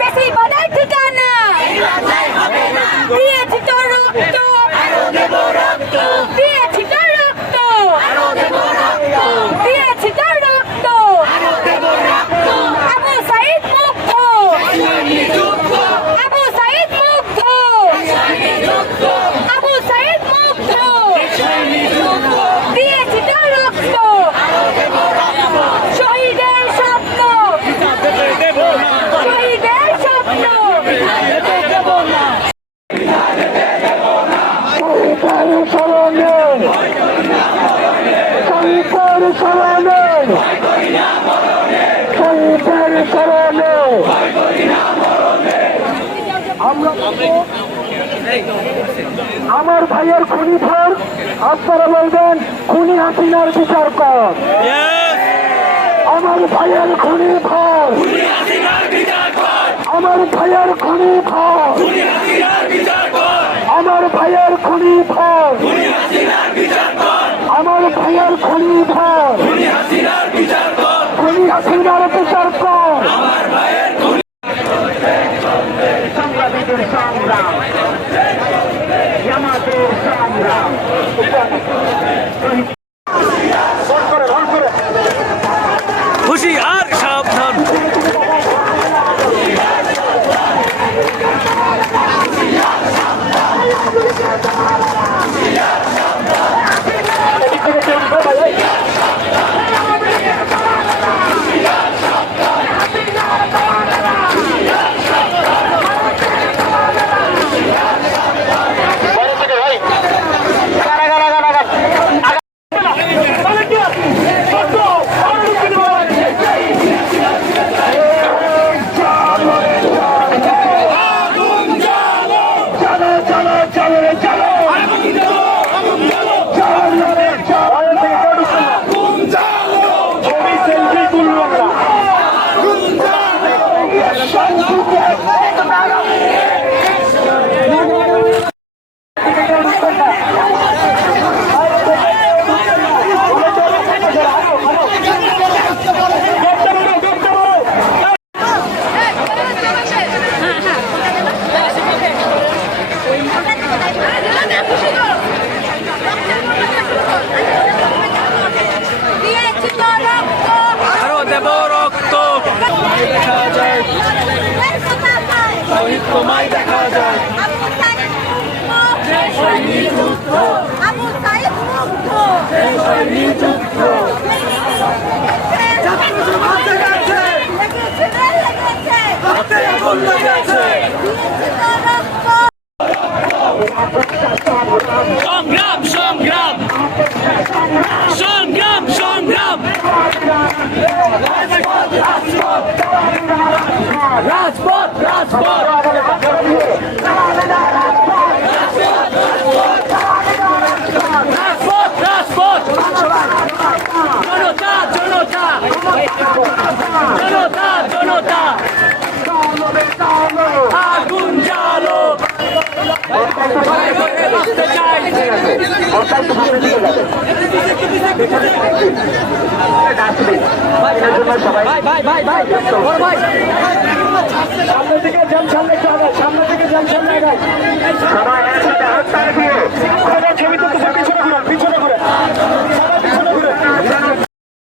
বেশিবাদের ঠিকানা। দিয়েছি তো রক্ত স্মরণে শহীদের স্মরণে শহীদের স্মরণে আমরা আমার ভাইয়ের খুনি ফোর আপনারা বলবেন, খুনি হাসিনার বিচার কর। আমার ভাইয়ের খুনি ফোর আমার ভাইয়ের খুনি ফোর ফল আমার ভাইয়ের খুনি ফল খুনি হাসিনার বিচার কর। সংগ্রাম। সংগ্রাম। দেব রক্ত। দেখা যায় শহীদ তোমায় দেখা যায়। আবু সংগ্রাম সংগ্রাম। সংগ্রাম সংগ্রাম। রাজপথ রাজপথ। জনতা জনতা জনতা জনতা আগুন জ্বালো ঘরে ঘরে বাঁচতে ভাই ভাই ভাই ভাই বড় ভাই সামনে থেকে জল সামনে আগায় সামনে সামনে আগায় সবাই